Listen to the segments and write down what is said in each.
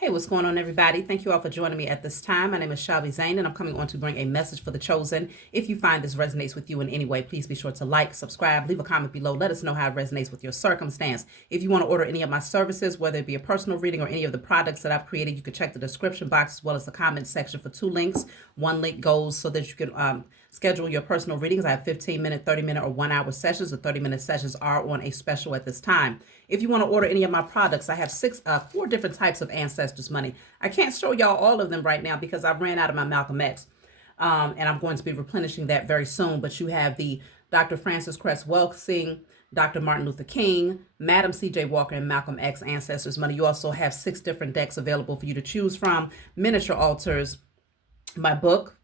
Hey, what's going on, everybody? Thank you all for joining me at this time. My name is Shelby Zane, and I'm coming on to bring a message for the chosen. If you find this resonates with you in any way, please be sure to like, subscribe, leave a comment below. Let us know how it resonates with your circumstance. If you want to order any of my services, whether it be a personal reading or any of the products that I've created, you can check the description box as well as the comment section for 2 links. One link goes so that you can schedule your personal readings. I have 15-minute, 30-minute, or 1 hour sessions. The 30-minute sessions are on a special at this time. If you want to order any of my products, I have 4 different types of ancestors money. I can't show y'all all of them right now because I've ran out of my Malcolm X, and I'm going to be replenishing that very soon. But you have the Dr. Francis Cress Welsing, Dr. Martin Luther King, Madam C.J. Walker, and Malcolm X ancestors money. You also have 6 different decks available for you to choose from. Miniature altars, my book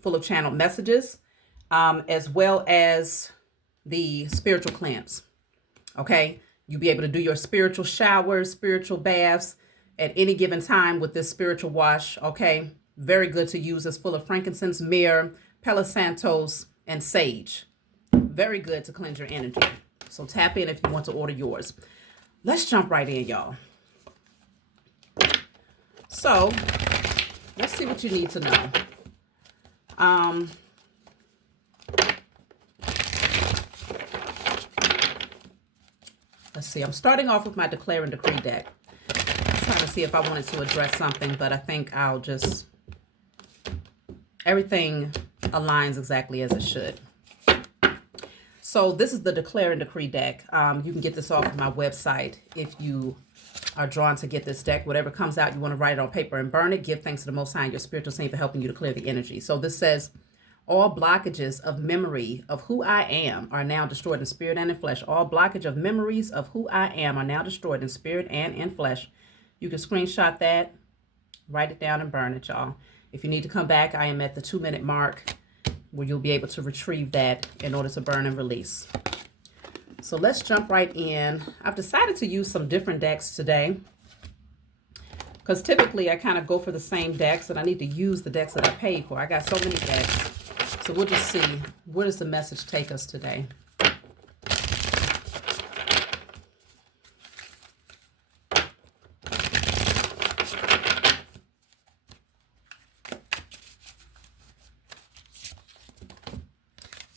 full of channeled messages, as well as the spiritual cleanse. Okay, you'll be able to do your spiritual showers, spiritual baths at any given time with this spiritual wash. Okay, very good to use. It's full of frankincense, myrrh, Palo Santos, and sage. Very good to cleanse your energy. So tap in if you want to order yours. Let's jump right in, y'all. So let's see what you need to know. Let's see. I'm starting off with my Declare and Decree deck. I'm trying to see if I wanted to address something, but I think I'll just... everything aligns exactly as it should. So this is the Declare and Decree deck. You can get this off of my website if you are drawn to get this deck. Whatever comes out, you want to write it on paper and burn it. Give thanks to the Most High and your spiritual team for helping you to clear the energy. So this says, all blockages of memory of who I am are now destroyed in spirit and in flesh. All blockage of memories of who I am are now destroyed in spirit and in flesh. You can screenshot that, write it down, and burn it, y'all. If you need to come back, I am at the 2-minute mark where you'll be able to retrieve that in order to burn and release. So let's jump right in. I've decided to use some different decks today because typically I kind of go for the same decks, and I need to use the decks that I paid for. I got so many decks. So we'll just see, where does the message take us today?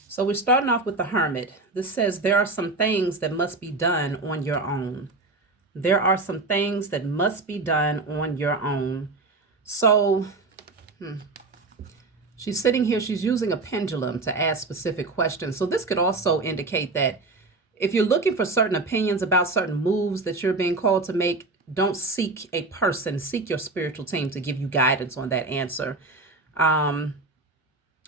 So we're starting off with the Hermit. This says there are some things that must be done on your own. There are some things that must be done on your own. So, she's sitting here, she's using a pendulum to ask specific questions. So this could also indicate that if you're looking for certain opinions about certain moves that you're being called to make, don't seek a person, seek your spiritual team to give you guidance on that answer.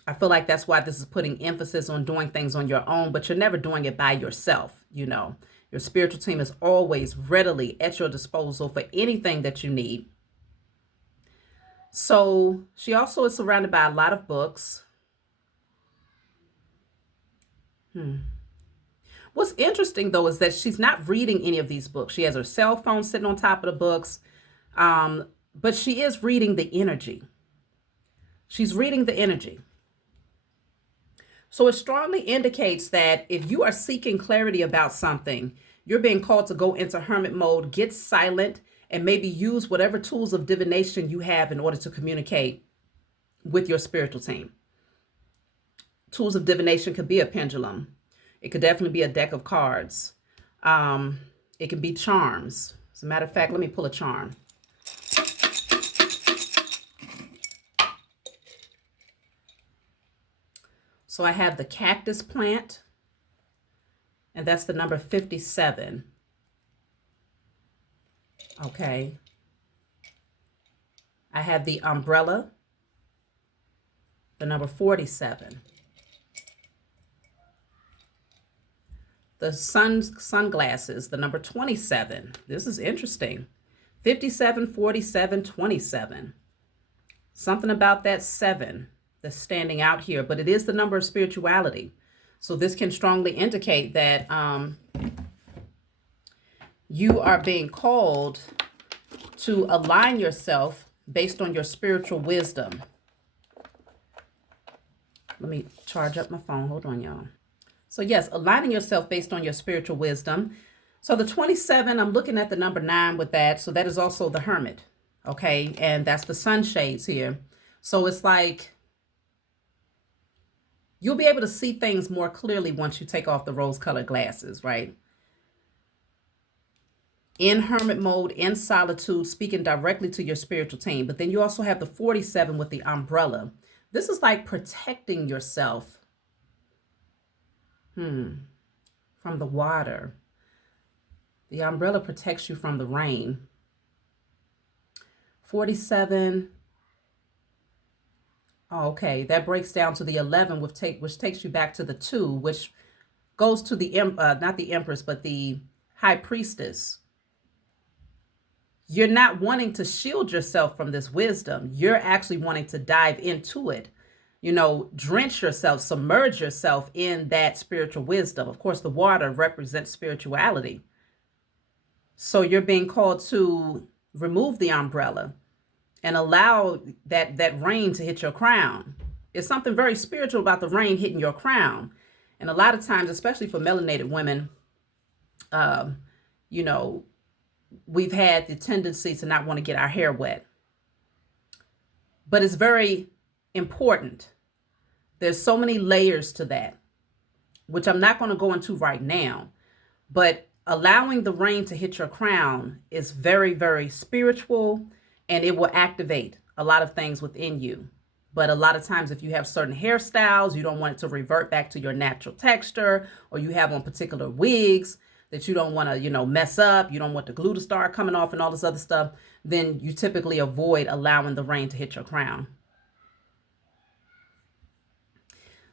I feel like that's why this is putting emphasis on doing things on your own, but you're never doing it by yourself. You know, your spiritual team is always readily at your disposal for anything that you need. So she also is surrounded by a lot of books. What's interesting, though, is that she's not reading any of these books. She has her cell phone sitting on top of the books, but she is reading the energy. She's reading the energy. So it strongly indicates that if you are seeking clarity about something, you're being called to go into hermit mode, get silent, and maybe use whatever tools of divination you have in order to communicate with your spiritual team. Tools of divination could be a pendulum. It could definitely be a deck of cards. It can be charms. As a matter of fact, let me pull a charm. So I have the cactus plant, and that's the number 57. Okay. I have the umbrella, the number 47. The sunglasses, the number 27. This is interesting. 57, 47, 27. Something about that 7 that's standing out here, but it is the number of spirituality. So this can strongly indicate that you are being called to align yourself based on your spiritual wisdom. Let me charge up my phone. Hold on, y'all. So yes, aligning yourself based on your spiritual wisdom. So the 27, I'm looking at the number 9 with that. So that is also the Hermit. Okay, and that's the sunshades here. So it's like you'll be able to see things more clearly once you take off the rose-colored glasses, right? In hermit mode, in solitude, speaking directly to your spiritual team. But then you also have the 47 with the umbrella. This is like protecting yourself from the water. The umbrella protects you from the rain. 47. Oh, okay, that breaks down to the 11, which takes you back to the 2, which goes to the not the empress, but the high priestess. You're not wanting to shield yourself from this wisdom. You're actually wanting to dive into it. You know, drench yourself, submerge yourself in that spiritual wisdom. Of course, the water represents spirituality. So you're being called to remove the umbrella and allow that rain to hit your crown. There's something very spiritual about the rain hitting your crown. And a lot of times, especially for melanated women, you know, we've had the tendency to not want to get our hair wet. But it's very important. There's so many layers to that, which I'm not going to go into right now. But allowing the rain to hit your crown is very, very spiritual, and it will activate a lot of things within you. But a lot of times, if you have certain hairstyles, you don't want it to revert back to your natural texture, or you have on particular wigs that you don't want to, you know, mess up, you don't want the glue to start coming off and all this other stuff, then you typically avoid allowing the rain to hit your crown.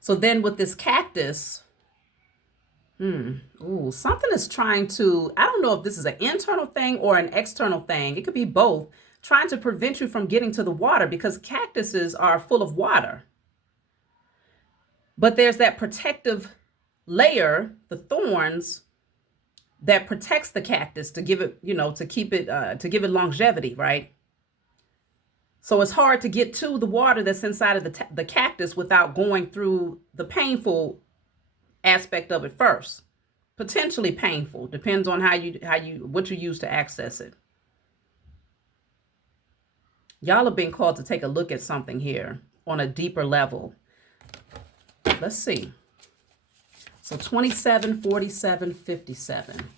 So then with this cactus, something is trying to, I don't know if this is an internal thing or an external thing. It could be both, trying to prevent you from getting to the water, because cactuses are full of water. But there's that protective layer, the thorns, that protects the cactus to give it, you know, to keep it, to give it longevity, right? So it's hard to get to the water that's inside of the cactus without going through the painful aspect of it first. Potentially painful, depends on what you use to access it. Y'all are being called to take a look at something here on a deeper level. Let's see. So 27, 47, 57.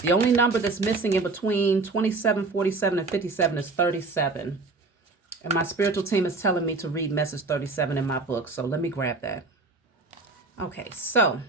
The only number that's missing in between 27, 47, and 57 is 37. And my spiritual team is telling me to read message 37 in my book. So let me grab that. Okay, so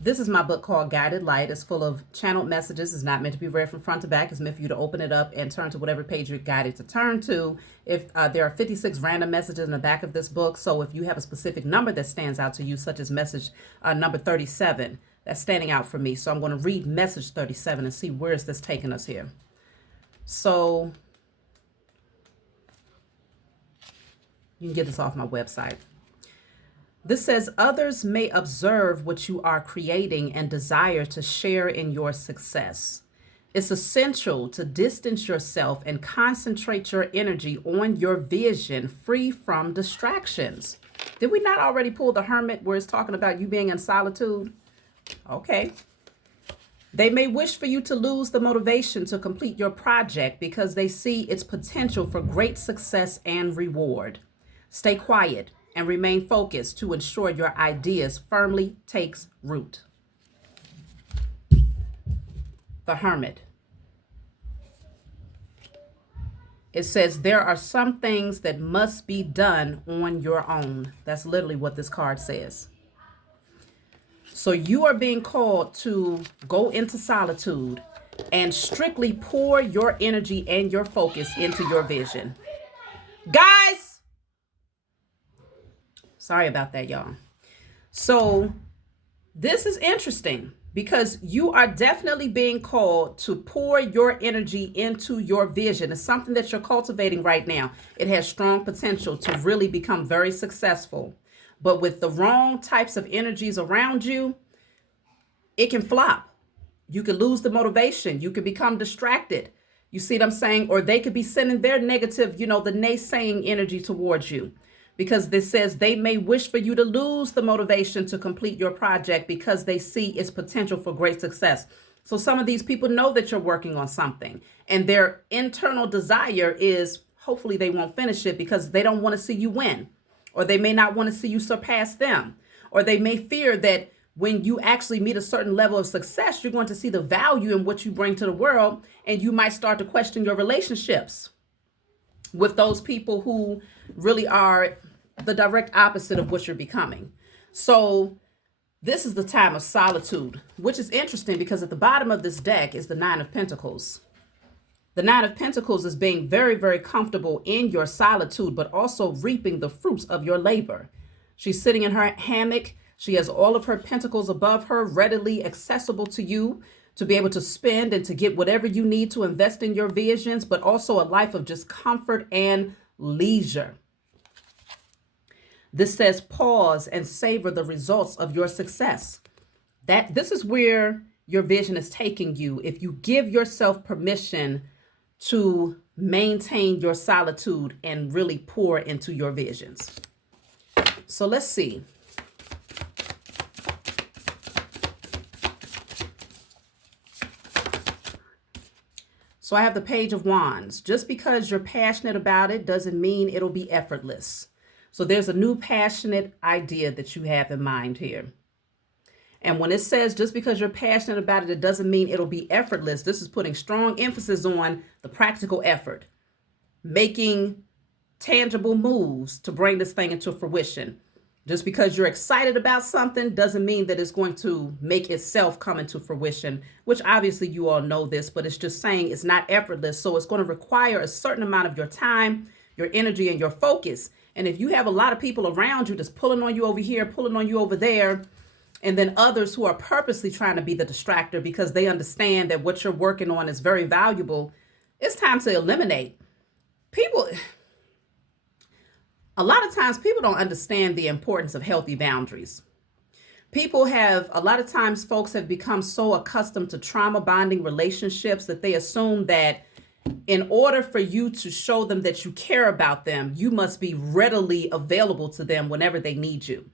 this is my book called Guided Light. It's full of channeled messages. It's not meant to be read from front to back. It's meant for you to open it up and turn to whatever page you're guided to turn to. If there are 56 random messages in the back of this book, so if you have a specific number that stands out to you, such as message number 37, that's standing out for me. So I'm going to read message 37 and see where is this taking us here. So you can get this off my website. This says, others may observe what you are creating and desire to share in your success. It's essential to distance yourself and concentrate your energy on your vision, free from distractions. Did we not already pull the Hermit where it's talking about you being in solitude? Okay. They may wish for you to lose the motivation to complete your project because they see its potential for great success and reward. Stay quiet and remain focused to ensure your ideas firmly takes root. The Hermit. It says there are some things that must be done on your own. That's literally what this card says. So you are being called to go into solitude and strictly pour your energy and your focus into your vision. Guys, sorry about that, y'all. So this is interesting because you are definitely being called to pour your energy into your vision. It's something that you're cultivating right now. It has strong potential to really become very successful. But with the wrong types of energies around you, it can flop. You could lose the motivation. You could become distracted. You see what I'm saying? Or they could be sending their negative, the naysaying energy towards you. Because this says they may wish for you to lose the motivation to complete your project because they see its potential for great success. So some of these people know that you're working on something, and their internal desire is hopefully they won't finish it because they don't want to see you win, or they may not want to see you surpass them, or they may fear that when you actually meet a certain level of success, you're going to see the value in what you bring to the world, and you might start to question your relationships with those people who really are the direct opposite of what you're becoming. So this is the time of solitude, which is interesting because at the bottom of this deck is the Nine of Pentacles. The Nine of Pentacles is being very, very comfortable in your solitude, but also reaping the fruits of your labor. She's sitting in her hammock. She has all of her pentacles above her, readily accessible to you to be able to spend and to get whatever you need to invest in your visions, but also a life of just comfort and leisure. This says pause and savor the results of your success. This is where your vision is taking you. If you give yourself permission to maintain your solitude and really pour into your visions. So let's see. So I have the Page of Wands. Just because you're passionate about it doesn't mean it'll be effortless. So there's a new passionate idea that you have in mind here. And when it says just because you're passionate about it, it doesn't mean it'll be effortless. This is putting strong emphasis on the practical effort, making tangible moves to bring this thing into fruition. Just because you're excited about something doesn't mean that it's going to make itself come into fruition, which obviously you all know this, but it's just saying it's not effortless. So it's going to require a certain amount of your time, your energy, and your focus. And if you have a lot of people around you that's pulling on you over here, pulling on you over there, and then others who are purposely trying to be the distractor because they understand that what you're working on is very valuable, it's time to eliminate. A lot of times people don't understand the importance of healthy boundaries. A lot of times folks have become so accustomed to trauma bonding relationships that they assume that in order for you to show them that you care about them, you must be readily available to them whenever they need you.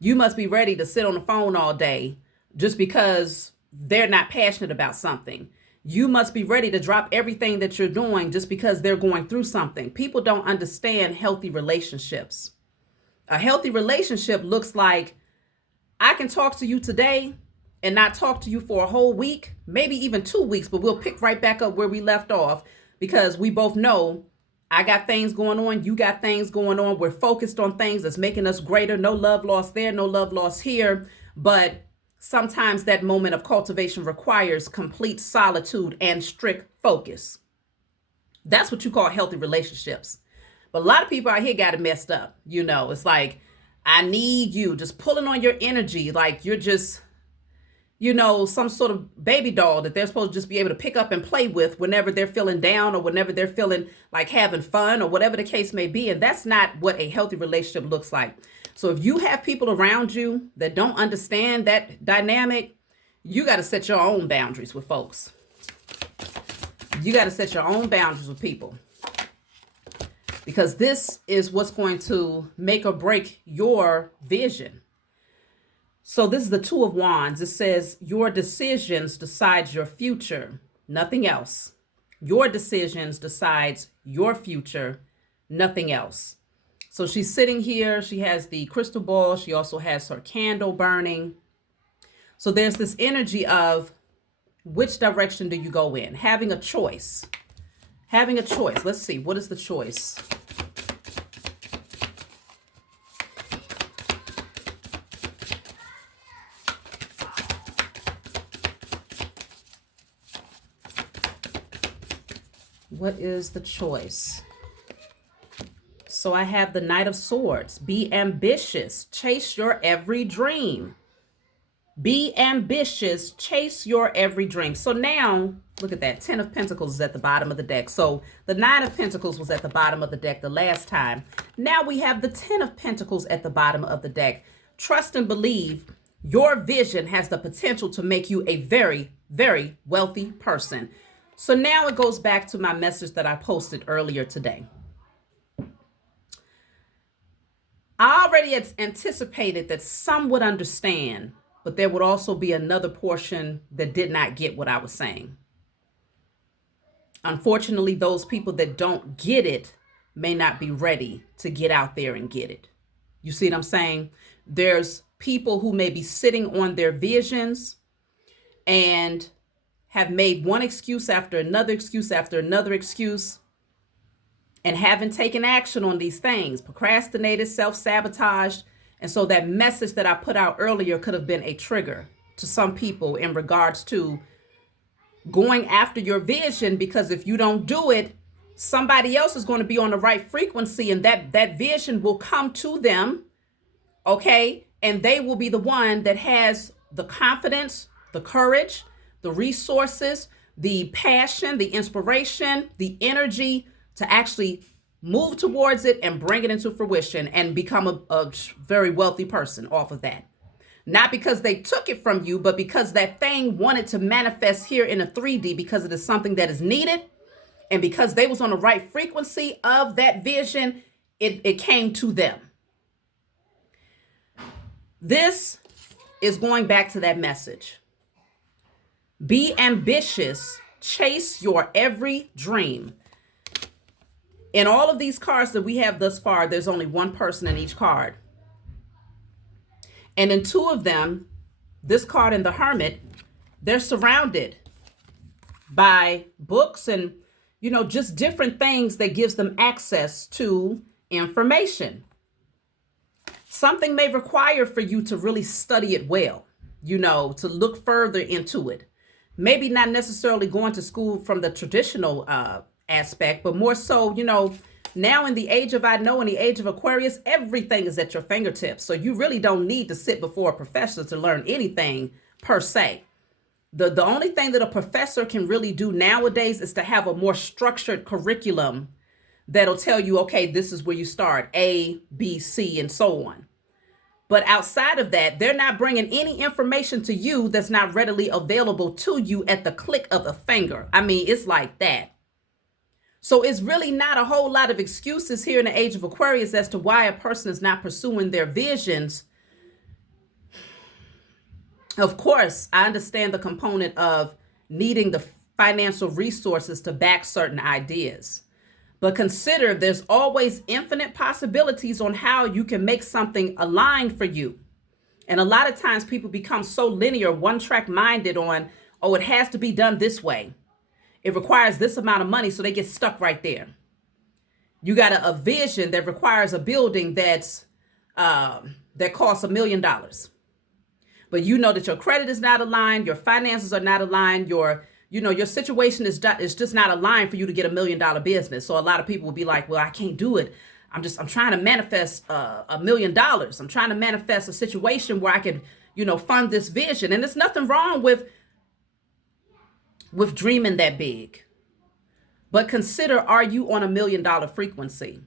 You must be ready to sit on the phone all day just because they're not passionate about something. You must be ready to drop everything that you're doing just because they're going through something. People don't understand healthy relationships. A healthy relationship looks like I can talk to you today and not talk to you for a whole week, maybe even 2 weeks, but we'll pick right back up where we left off because we both know I got things going on. You got things going on. We're focused on things that's making us greater. No love lost there, no love lost here. But sometimes that moment of cultivation requires complete solitude and strict focus. That's what you call healthy relationships. But a lot of people out here got it messed up. It's like, I need you, just pulling on your energy. Like you're just, some sort of baby doll that they're supposed to just be able to pick up and play with whenever they're feeling down or whenever they're feeling like having fun or whatever the case may be. And that's not what a healthy relationship looks like. So if you have people around you that don't understand that dynamic, you got to set your own boundaries with folks. You got to set your own boundaries with people. Because this is what's going to make or break your vision. So this is the Two of Wands. It says your decisions decide your future, nothing else. Your decisions decides your future, nothing else. So she's sitting here. She has the crystal ball. She also has her candle burning. So there's this energy of which direction do you go in? Having a choice. Having a choice. Let's see. What is the choice? What is the choice? So I have the Knight of Swords. Be ambitious. Chase your every dream. Be ambitious. Chase your every dream. So now, look at that. 10 of Pentacles is at the bottom of the deck. So the 9 of Pentacles was at the bottom of the deck the last time. Now we have the 10 of Pentacles at the bottom of the deck. Trust and believe your vision has the potential to make you a very, very wealthy person. So now it goes back to my message that I posted earlier today. I already anticipated that some would understand but there would also be another portion that did not get what I was saying. Unfortunately, those people that don't get it may not be ready to get out there and get it. You see what I'm saying? There's people who may be sitting on their visions and have made one excuse after another excuse after another excuse and haven't taken action on these things, procrastinated, self-sabotaged. And so that message that I put out earlier could have been a trigger to some people in regards to going after your vision, because if you don't do it, somebody else is going to be on the right frequency, and that vision will come to them, okay? And they will be the one that has the confidence, the courage, the resources, the passion, the inspiration, the energy to actually move towards it and bring it into fruition and become a very wealthy person off of that. Not because they took it from you, but because that thing wanted to manifest here in a 3D, because it is something that is needed. And because they was on the right frequency of that vision, it came to them. This is going back to that message. Be ambitious. Chase your every dream. In all of these cards that we have thus far, there's only one person in each card. And in two of them, this card and the Hermit, they're surrounded by books and, just different things that gives them access to information. Something may require for you to really study it well, to look further into it. Maybe not necessarily going to school from the traditional aspect, but more so, now in the age of in the age of Aquarius, everything is at your fingertips. So you really don't need to sit before a professor to learn anything per se. The only thing that a professor can really do nowadays is to have a more structured curriculum that'll tell you, okay, this is where you start, A, B, C, and so on. But outside of that, they're not bringing any information to you that's not readily available to you at the click of a finger. I mean, it's like that. So it's really not a whole lot of excuses here in the age of Aquarius as to why a person is not pursuing their visions. Of course, I understand the component of needing the financial resources to back certain ideas. But consider there's always infinite possibilities on how you can make something aligned for you. And a lot of times people become so linear, one-track minded on, oh, it has to be done this way. It requires this amount of money, so they get stuck right there. You got a vision that requires a building that costs $1 million. But you know that your credit is not aligned, your finances are not aligned, your situation is just not aligned for you to get $1 million business. So a lot of people will be like, well, I can't do it. I'm trying to manifest $1 million. I'm trying to manifest a situation where I could, fund this vision. And there's nothing wrong with dreaming that big. But consider, are you on $1 million frequency?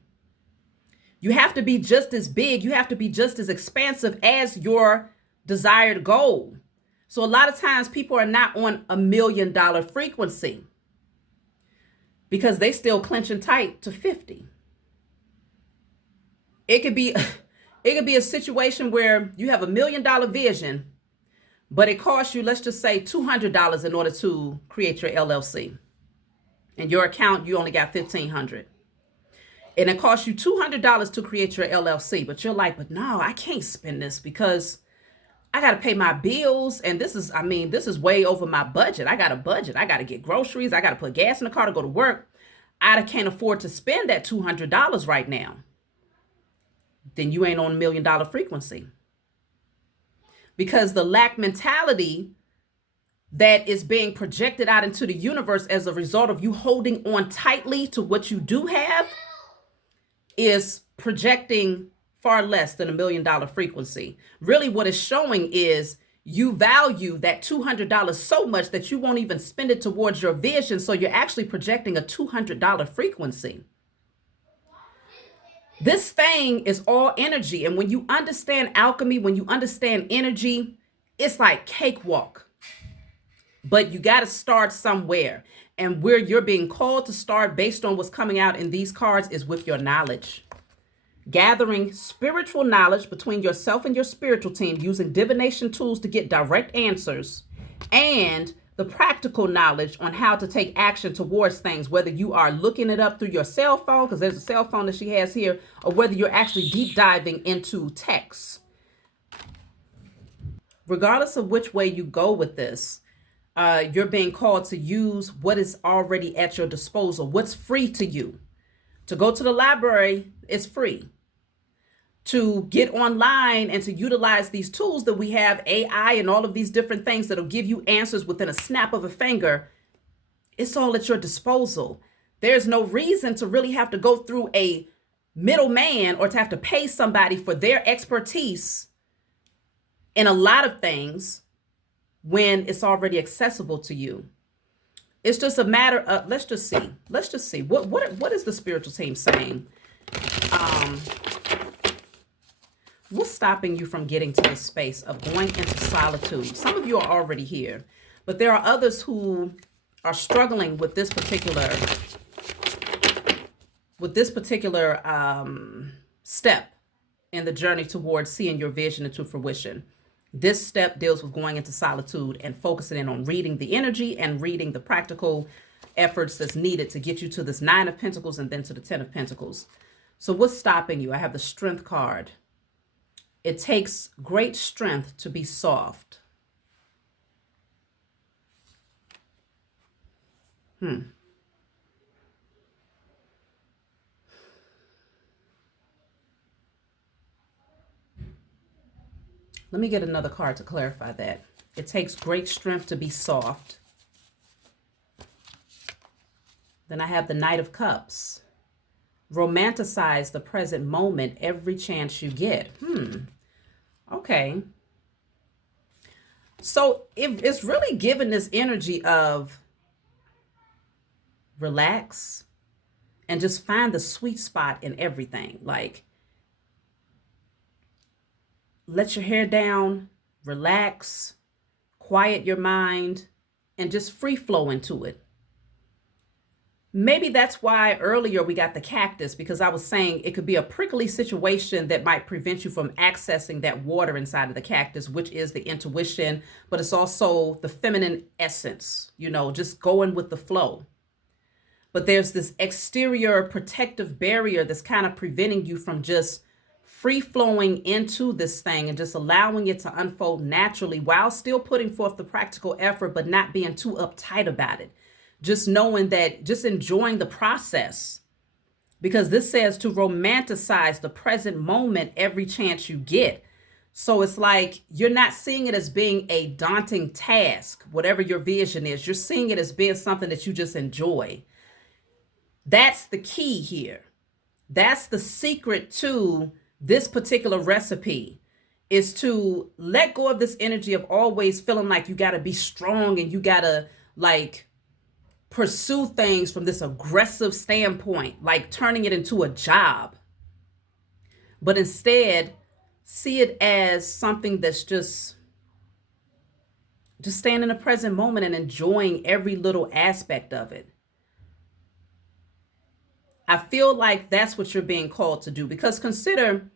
You have to be just as big. You have to be just as expansive as your desired goal. So a lot of times people are not on $1 million frequency because they still clenching tight to 50. It could be a situation where you have $1 million vision, but it costs you, let's just say $200 in order to create your LLC. In your account, you only got $1,500. And it costs you $200 to create your LLC, but you're like, but no, I can't spend this because I got to pay my bills. And this is way over my budget. I got a budget. I got to get groceries. I got to put gas in the car to go to work. I can't afford to spend that $200 right now. Then you ain't on $1 million frequency. Because the lack mentality that is being projected out into the universe as a result of you holding on tightly to what you do have is projecting far less than $1 million frequency. Really what it's showing is you value that $200 so much that you won't even spend it towards your vision. So you're actually projecting a $200 frequency. This thing is all energy. And when you understand alchemy, when you understand energy, it's like cakewalk. But you got to start somewhere. And where you're being called to start based on what's coming out in these cards is with your knowledge. gathering spiritual knowledge between yourself and your spiritual team using divination tools to get direct answers, and the practical knowledge on how to take action towards things, whether you are looking it up through your cell phone, because there's a cell phone that she has here, or whether you're actually deep diving into texts. Regardless of which way you go with this, you're being called to use what is already at your disposal, what's free to you. To go to the library is free. To get online and to utilize these tools that we have, AI and all of these different things that'll give you answers within a snap of a finger, it's all at your disposal. There's no reason to really have to go through a middleman or to have to pay somebody for their expertise in a lot of things when it's already accessible to you. It's just a matter of, let's just see. What is the spiritual team saying? What's stopping you from getting to this space of going into solitude? Some of you are already here, but there are others who are struggling with this particular step in the journey towards seeing your vision into fruition. This step deals with going into solitude and focusing in on reading the energy and reading the practical efforts that's needed to get you to this 9 of Pentacles and then to the 10 of Pentacles. So what's stopping you? I have the Strength card. It takes great strength to be soft. Let me get another card to clarify that. It takes great strength to be soft. Then I have the Knight of Cups. Romanticize the present moment every chance you get. Okay. So it's really given this energy of relax and just find the sweet spot in everything. Like, let your hair down, relax, quiet your mind, and just free flow into it. Maybe that's why earlier we got the cactus, because I was saying it could be a prickly situation that might prevent you from accessing that water inside of the cactus, which is the intuition, but it's also the feminine essence, just going with the flow. But there's this exterior protective barrier that's kind of preventing you from just free flowing into this thing and just allowing it to unfold naturally while still putting forth the practical effort, but not being too uptight about it. Just knowing that, just enjoying the process, because this says to romanticize the present moment every chance you get. So it's like you're not seeing it as being a daunting task, whatever your vision is. You're seeing it as being something that you just enjoy. That's the key here. That's the secret to this particular recipe, is to let go of this energy of always feeling like you got to be strong and you got to pursue things from this aggressive standpoint, like turning it into a job. But instead, see it as something that's just staying in the present moment and enjoying every little aspect of it. I feel like that's what you're being called to do, because consider,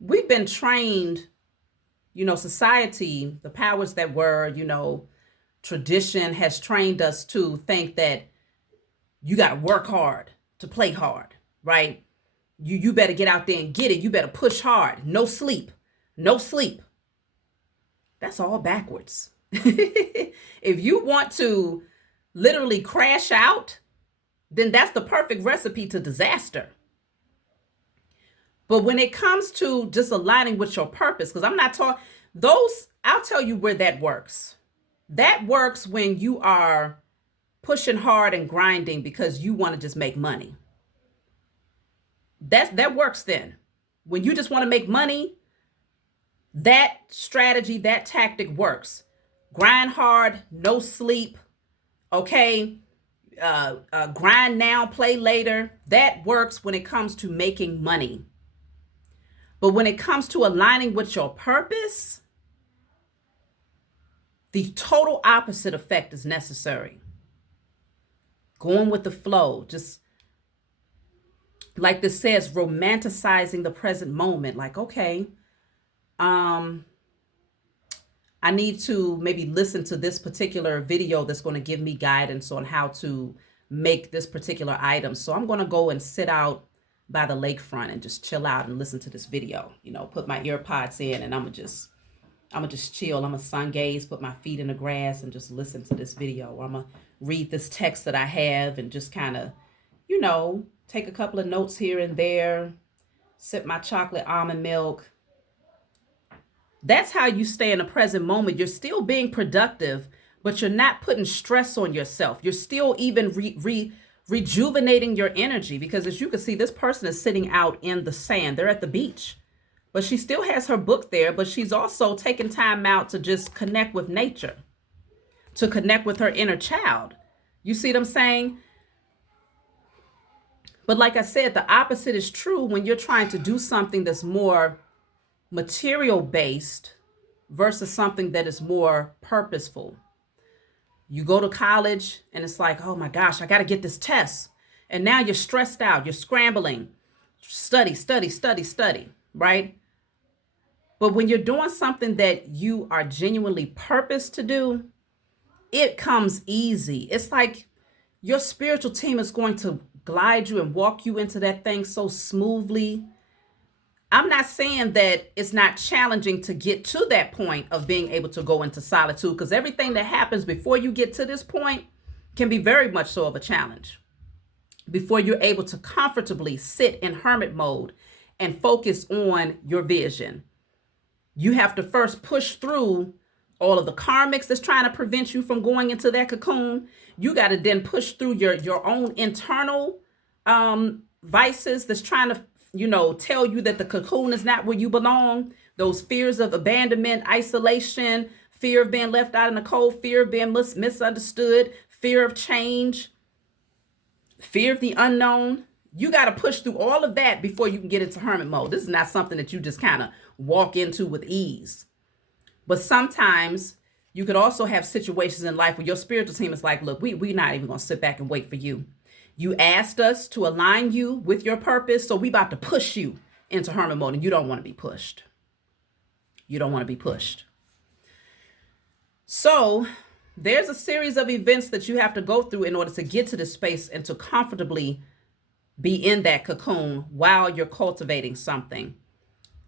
we've been trained, society, the powers that were, tradition has trained us to think that you got to work hard to play hard, right? You better get out there and get it. You better push hard. No sleep. That's all backwards. If you want to literally crash out, then that's the perfect recipe to disaster. But when it comes to just aligning with your purpose, because I'm not talking those, I'll tell you where that works. That works when you are pushing hard and grinding because you want to just make money. That works then. When you just want to make money, that strategy, that tactic works. Grind hard, no sleep, okay? Grind now, play later. That works when it comes to making money. But when it comes to aligning with your purpose, the total opposite effect is necessary. Going with the flow, just like this says, romanticizing the present moment. Like, okay, um, I need to maybe listen to this particular video that's going to give me guidance on how to make this particular item. So I'm going to go and sit out by the lakefront and just chill out and listen to this video. You know, put my ear pods in and I'm gonna just chill. I'm gonna sun gaze, put my feet in the grass and just listen to this video. Or I'm gonna read this text that I have and just kind of, you know, take a couple of notes here and there, sip my chocolate almond milk. That's how you stay in the present moment. You're still being productive, but you're not putting stress on yourself. You're still even rejuvenating your energy, because as you can see, this person is sitting out in the sand. They're at the beach, but she still has her book there, but she's also taking time out to just connect with nature, to connect with her inner child. You see what I'm saying? But like I said, the opposite is true when you're trying to do something that's more material based versus something that is more purposeful. You go to college and it's like, oh my gosh, I got to get this test. And now you're stressed out. You're scrambling. Study, study, study, study, right? But when you're doing something that you are genuinely purposed to do, it comes easy. It's like your spiritual team is going to glide you and walk you into that thing so smoothly. I'm not saying that it's not challenging to get to that point of being able to go into solitude, because everything that happens before you get to this point can be very much so of a challenge. Before you're able to comfortably sit in hermit mode and focus on your vision, you have to first push through all of the karmics that's trying to prevent you from going into that cocoon. You got to then push through your own internal vices that's trying to, you know, tell you that the cocoon is not where you belong. Those fears of abandonment, isolation, fear of being left out in the cold, fear of being misunderstood, fear of change, fear of the unknown. You got to push through all of that before you can get into hermit mode. This is not something that you just kind of walk into with ease. But sometimes you could also have situations in life where your spiritual team is like, look, we're not even going to sit back and wait for you. You asked us to align you with your purpose, so we about to push you into hermit mode, and you don't want to be pushed. You don't want to be pushed. So there's a series of events that you have to go through in order to get to this space and to comfortably be in that cocoon while you're cultivating something.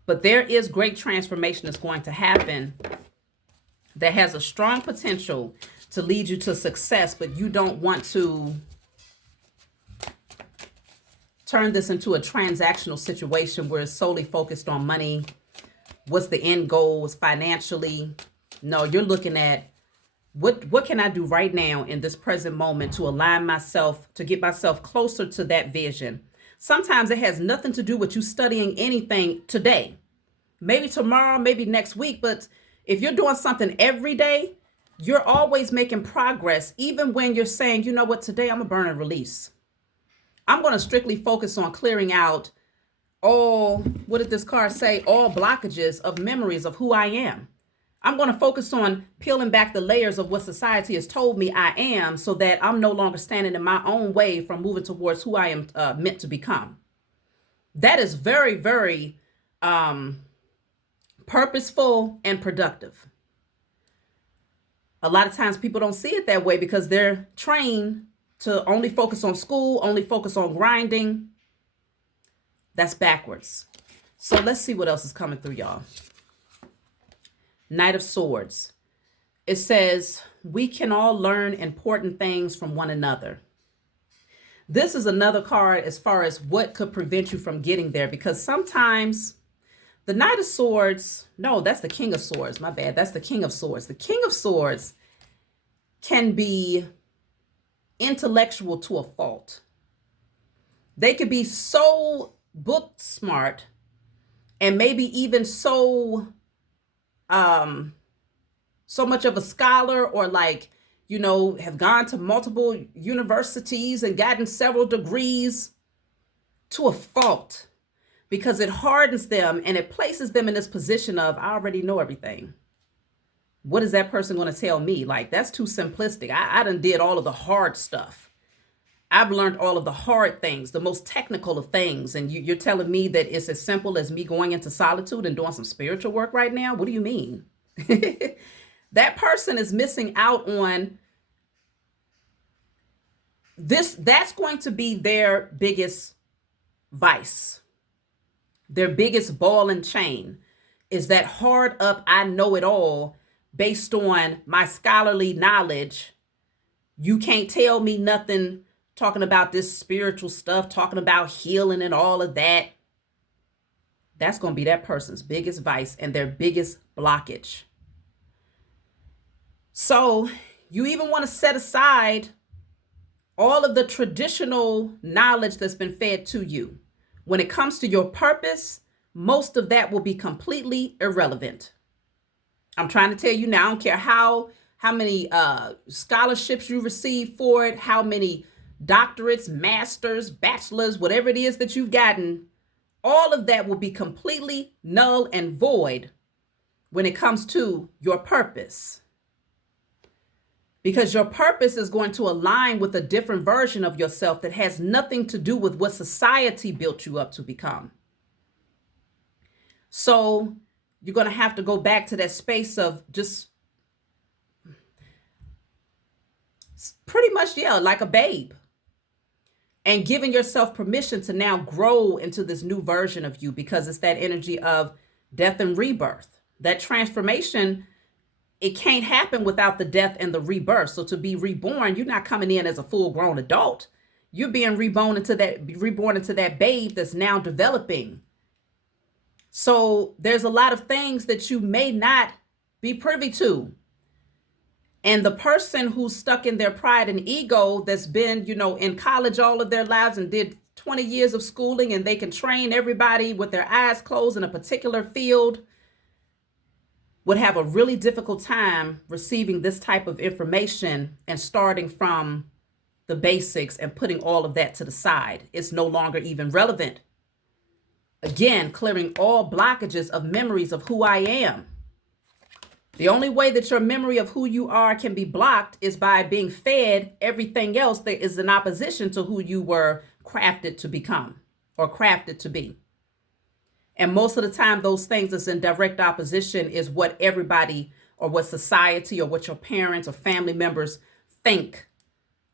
But there is great transformation that's going to happen that has a strong potential to lead you to success, but you don't want to turn this into a transactional situation where it's solely focused on money. What's the end goal financially? No, you're looking at what can I do right now in this present moment to align myself, to get myself closer to that vision. Sometimes it has nothing to do with you studying anything today, maybe tomorrow, maybe next week. But if you're doing something every day, you're always making progress, even when you're saying, you know what, today I'm a burn and release. I'm going to strictly focus on clearing out all, what did this card say? All blockages of memories of who I am. I'm going to focus on peeling back the layers of what society has told me I am, so that I'm no longer standing in my own way from moving towards who I am meant to become. That is very, very purposeful and productive. A lot of times people don't see it that way because they're trained to only focus on school, only focus on grinding. That's backwards. So let's see what else is coming through, y'all. Knight of Swords. It says, we can all learn important things from one another. This is another card as far as what could prevent you from getting there, because sometimes the Knight of Swords, no, that's the King of Swords. My bad. That's the King of Swords. The King of Swords can be intellectual to a fault. They could be so book smart and maybe even so much of a scholar, or like, you know, have gone to multiple universities and gotten several degrees to a fault, because it hardens them and it places them in this position of, I already know everything. What is that person going to tell me? Like, that's too simplistic. I done did all of the hard stuff. I've learned all of the hard things, the most technical of things. And you're telling me that it's as simple as me going into solitude and doing some spiritual work right now? What do you mean? That person is missing out on this. That's going to be their biggest vice, their biggest ball and chain, is that hard up, I know it all based on my scholarly knowledge. You can't tell me nothing talking about this spiritual stuff, talking about healing and all of that. That's going to be that person's biggest vice and their biggest blockage. So you even want to set aside all of the traditional knowledge that's been fed to you. When it comes to your purpose, most of that will be completely irrelevant. I'm trying to tell you now, I don't care how many scholarships you receive for it, how many doctorates, masters, bachelors, whatever it is that you've gotten, all of that will be completely null and void when it comes to your purpose. Because your purpose is going to align with a different version of yourself that has nothing to do with what society built you up to become. So you're going to have to go back to that space of just pretty much, like a babe. And giving yourself permission to now grow into this new version of you, because it's that energy of death and rebirth. That transformation, it can't happen without the death and the rebirth. So to be reborn, you're not coming in as a full-grown adult. You're being reborn into that babe that's now developing. So there's a lot of things that you may not be privy to. And the person who's stuck in their pride and ego, that's been, in college all of their lives and did 20 years of schooling, and they can train everybody with their eyes closed in a particular field, would have a really difficult time receiving this type of information and starting from the basics and putting all of that to the side. It's no longer even relevant. Again, clearing all blockages of memories of who I am. The only way that your memory of who you are can be blocked is by being fed everything else that is in opposition to who you were crafted to become or crafted to be. And most of the time, those things that's in direct opposition is what everybody or what society or what your parents or family members think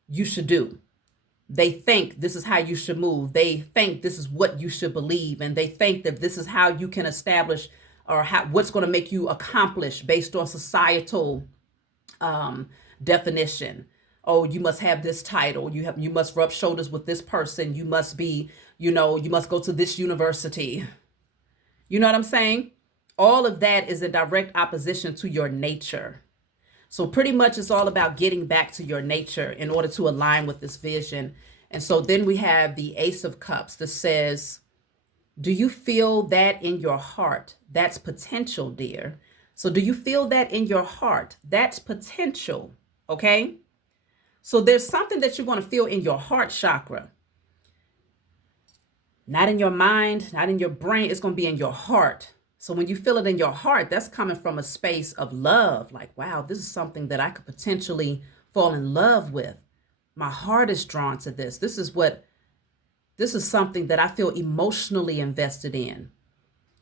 you should do. They think this is how you should move. They think this is what you should believe. And they think that this is how you can establish or what's going to make you accomplish based on societal definition. Oh, you must have this title. You must rub shoulders with this person. You must be, you must go to this university. You know what I'm saying? All of that is in direct opposition to your nature. So pretty much it's all about getting back to your nature in order to align with this vision. And so then we have the Ace of Cups that says, do you feel that in your heart? That's potential, dear. So do you feel that in your heart? That's potential, okay? So there's something that you're going to feel in your heart chakra. Not in your mind, not in your brain. It's going to be in your heart. So when you feel it in your heart, that's coming from a space of love. Like, wow, this is something that I could potentially fall in love with. My heart is drawn to this. This is something that I feel emotionally invested in.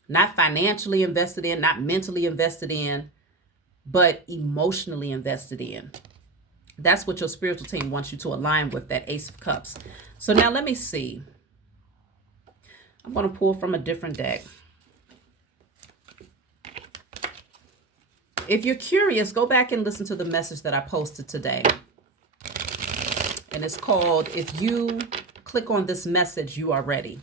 Not financially invested in, not mentally invested in, but emotionally invested in. That's what your spiritual team wants you to align with, that Ace of Cups. So now let me see. I'm going to pull from a different deck. If you're curious, go back and listen to the message that I posted today. And it's called, If You Click on This Message, You Are Ready.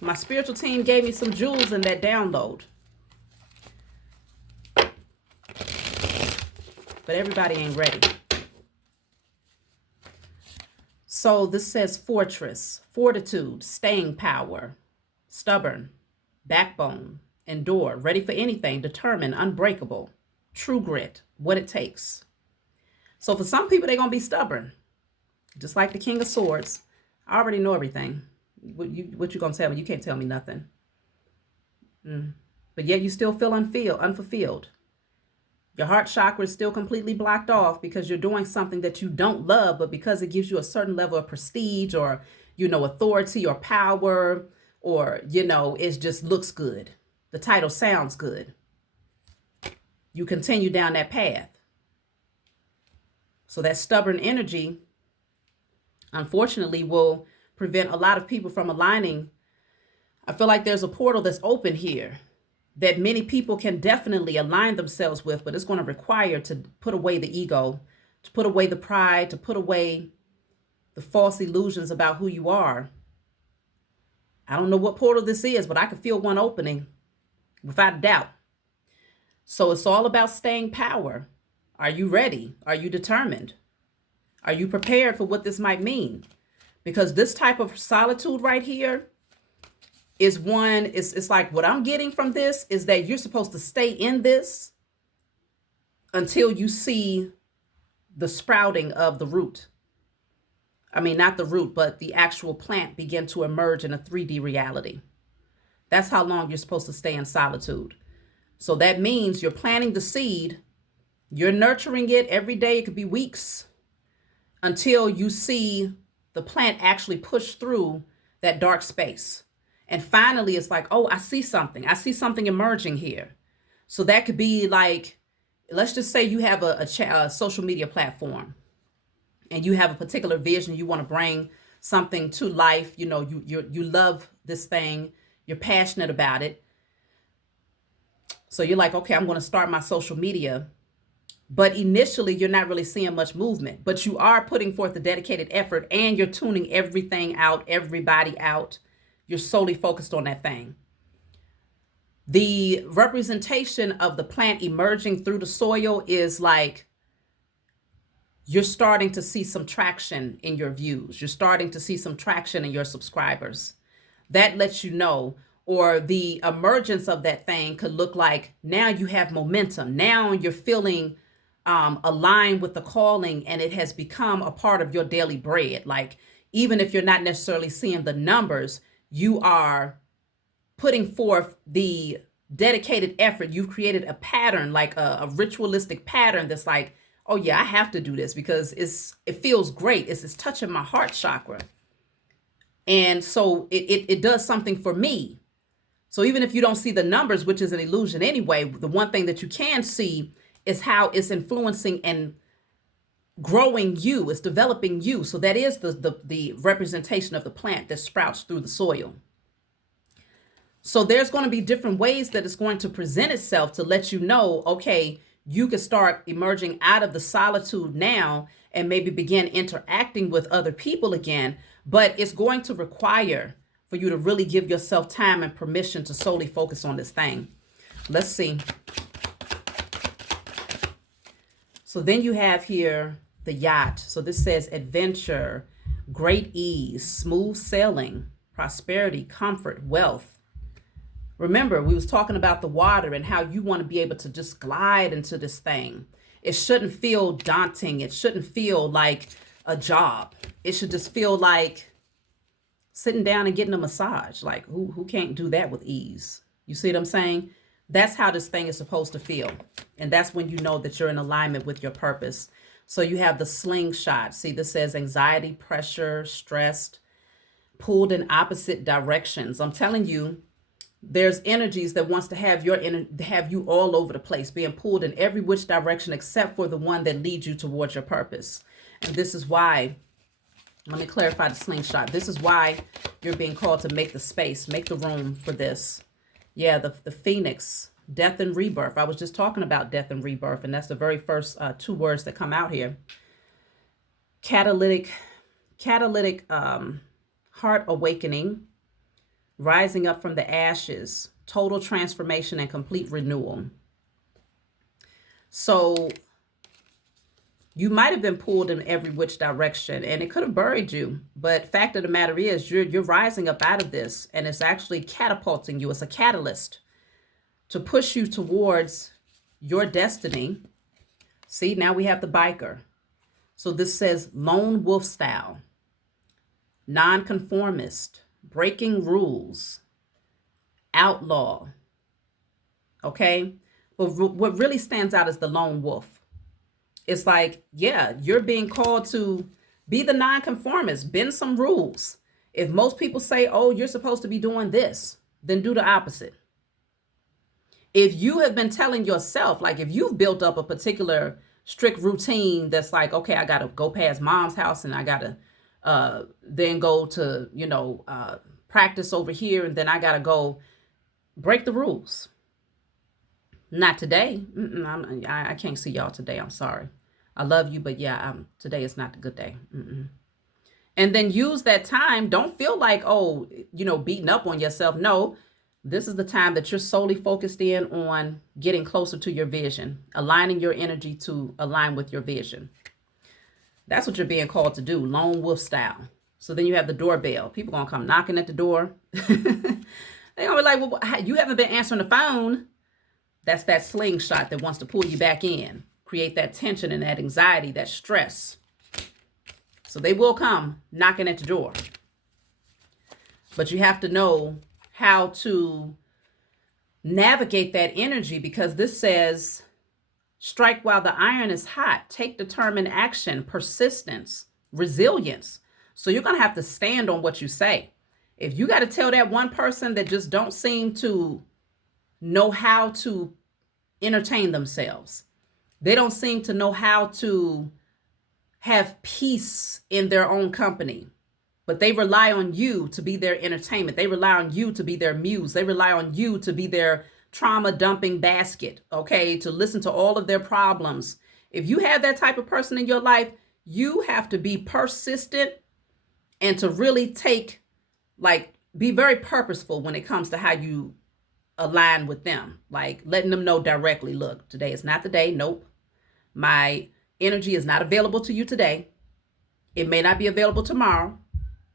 My spiritual team gave me some jewels in that download. But everybody ain't ready. So this says fortress, fortitude, staying power, stubborn, backbone, endure, ready for anything, determined, unbreakable, true grit, what it takes. So for some people, they're going to be stubborn. Just like the King of Swords. I already know everything. What you going to tell me? You can't tell me nothing. But yet you still feel unfulfilled. Your heart chakra is still completely blocked off because you're doing something that you don't love, but because it gives you a certain level of prestige or, authority or power, or, it just looks good. The title sounds good. You continue down that path. So that stubborn energy, unfortunately, will prevent a lot of people from aligning. I feel like there's a portal that's open here that many people can definitely align themselves with, but it's going to require to put away the ego, to put away the pride, to put away the false illusions about who you are. I don't know what portal this is, but I can feel one opening without a doubt. So it's all about staying power. Are you ready? Are you determined? Are you prepared for what this might mean? Because this type of solitude right here is one, it's like what I'm getting from this is that you're supposed to stay in this until you see the sprouting of the root. I mean, not the root, but the actual plant begin to emerge in a 3D reality. That's how long you're supposed to stay in solitude. So that means you're planting the seed, you're nurturing it every day. It could be weeks until you see the plant actually push through that dark space. And finally, it's like, oh, I see something. I see something emerging here. So that could be like, let's just say you have a social media platform and you have a particular vision. You want to bring something to life. You love this thing. You're passionate about it. So you're like, okay, I'm going to start my social media. But initially, you're not really seeing much movement. But you are putting forth a dedicated effort and you're tuning everything out, everybody out. You're solely focused on that thing. The representation of the plant emerging through the soil is like you're starting to see some traction in your views. You're starting to see some traction in your subscribers. That lets you know, or the emergence of that thing could look like now you have momentum. Now you're feeling aligned with the calling and it has become a part of your daily bread. Like even if you're not necessarily seeing the numbers, you are putting forth the dedicated effort. You've created a pattern, like a ritualistic pattern that's like, oh yeah, I have to do this because it feels great. It's touching my heart chakra. And so it does something for me. So even if you don't see the numbers, which is an illusion anyway, the one thing that you can see is how it's influencing and growing you. It's developing you. So that is the representation of the plant that sprouts through the soil. So there's going to be different ways that it's going to present itself to let you know, okay, you can start emerging out of the solitude now and maybe begin interacting with other people again. But it's going to require for you to really give yourself time and permission to solely focus on this thing. Let's see. So then you have here the yacht. So this says adventure, great ease, smooth sailing, prosperity, comfort, wealth. Remember, we was talking about the water and how you want to be able to just glide into this thing. It shouldn't feel daunting. It shouldn't feel like a job. It should just feel like sitting down and getting a massage. Like who can't do that with ease? You see what I'm saying? That's how this thing is supposed to feel. And that's when you know that you're in alignment with your purpose. So you have the slingshot. See, this says anxiety, pressure, stressed, pulled in opposite directions. I'm telling you, there's energies that wants to have have you all over the place, being pulled in every which direction except for the one that leads you towards your purpose. And this is why, let me clarify the slingshot. This is why you're being called to make the space, make the room for this. Yeah, the phoenix, death and rebirth. I was just talking about death and rebirth, and that's the very first two words that come out here. Catalytic heart awakening, rising up from the ashes, total transformation and complete renewal. So you might have been pulled in every which direction and it could have buried you. But fact of the matter is you're rising up out of this and it's actually catapulting you. It's a catalyst to push you towards your destiny. See, now we have the biker. So this says lone wolf style, nonconformist, breaking rules, outlaw. Okay. But what really stands out is the lone wolf. It's like, yeah, you're being called to be the nonconformist, bend some rules. If most people say, oh, you're supposed to be doing this, then do the opposite. If you have been telling yourself, like if you've built up a particular strict routine that's like, okay, I got to go past mom's house and I got to then go to, practice over here. And then I got to go break the rules. Not today. I can't see y'all today. I'm sorry. I love you, but yeah, today is not a good day. And then use that time. Don't feel like, oh, beating up on yourself. No, this is the time that you're solely focused in on getting closer to your vision, aligning your energy to align with your vision. That's what you're being called to do, lone wolf style. So then you have the doorbell. People going to come knocking at the door. They're going to be like, well, you haven't been answering the phone. That's that slingshot that wants to pull you back in, create that tension and that anxiety, that stress. So they will come knocking at the door. But you have to know how to navigate that energy, because this says, strike while the iron is hot, take determined action, persistence, resilience. So you're going to have to stand on what you say. If you got to tell that one person that just don't seem to know how to entertain themselves, they don't seem to know how to have peace in their own company, but they rely on you to be their entertainment. They rely on you to be their muse. They rely on you to be their trauma dumping basket, okay, to listen to all of their problems. If you have that type of person in your life, you have to be persistent and to really be very purposeful when it comes to how you align with them, like letting them know directly, look, today is not the day. Nope. My energy is not available to you today. It may not be available tomorrow,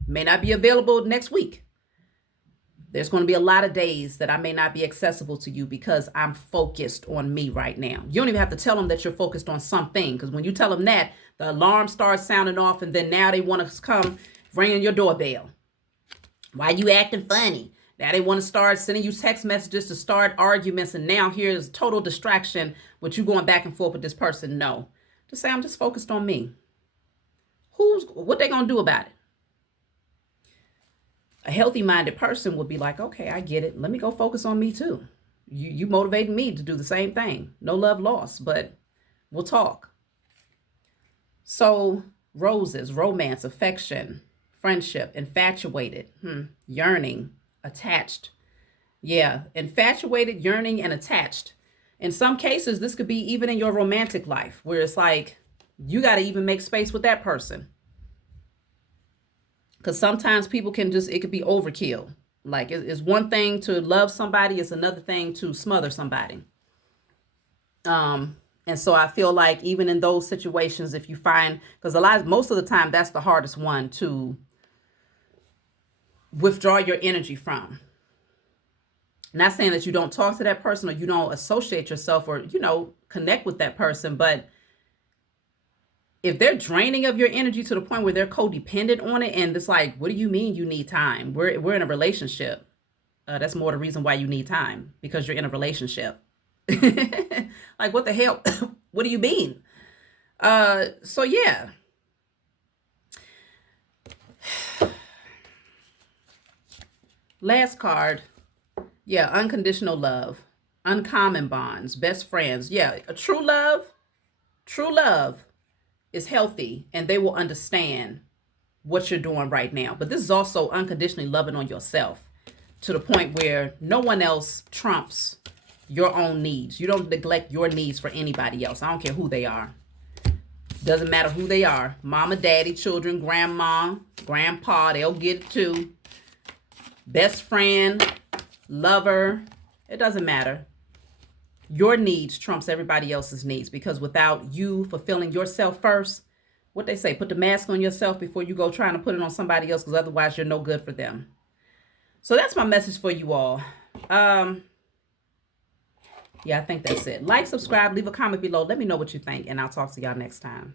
may not be available next week. There's going to be a lot of days that I may not be accessible to you because I'm focused on me right now. You don't even have to tell them that you're focused on something, because when you tell them that, the alarm starts sounding off and then now they want to come ringing your doorbell. Why you acting funny? Now they want to start sending you text messages to start arguments. And now here's total distraction with you going back and forth with this person. No, just say, I'm just focused on me. What they going to do about it? A healthy minded person would be like, okay, I get it. Let me go focus on me too. You motivated me to do the same thing. No love lost, but we'll talk. So roses, romance, affection, friendship, infatuated, yearning, attached. Yeah, infatuated, yearning, and attached. In some cases, this could be even in your romantic life, where it's like you got to even make space with that person. Because sometimes people it could be overkill. Like it's one thing to love somebody, it's another thing to smother somebody. And so I feel like even in those situations, if you find, because most of the time, that's the hardest one to withdraw your energy from. Not saying that you don't talk to that person or you don't associate yourself or, connect with that person. But if they're draining of your energy to the point where they're codependent on it, and it's like, what do you mean you need time? We're in a relationship. That's more the reason why you need time, because you're in a relationship. Like, what the hell? What do you mean? So yeah. Last card. Yeah, unconditional love, uncommon bonds, best friends. Yeah, a true love is healthy, and they will understand what you're doing right now. But this is also unconditionally loving on yourself to the point where no one else trumps your own needs. You don't neglect your needs for anybody else. I don't care who they are. Doesn't matter who they are. Mama, daddy, children, grandma, grandpa, they'll get it too. Best friend, lover, it doesn't matter. Your needs trumps everybody else's needs, because without you fulfilling yourself first, what they say, put the mask on yourself before you go trying to put it on somebody else, because otherwise you're no good for them. So that's my message for you all. Yeah, I think that's it. Like, subscribe, leave a comment below. Let me know what you think, and I'll talk to y'all next time.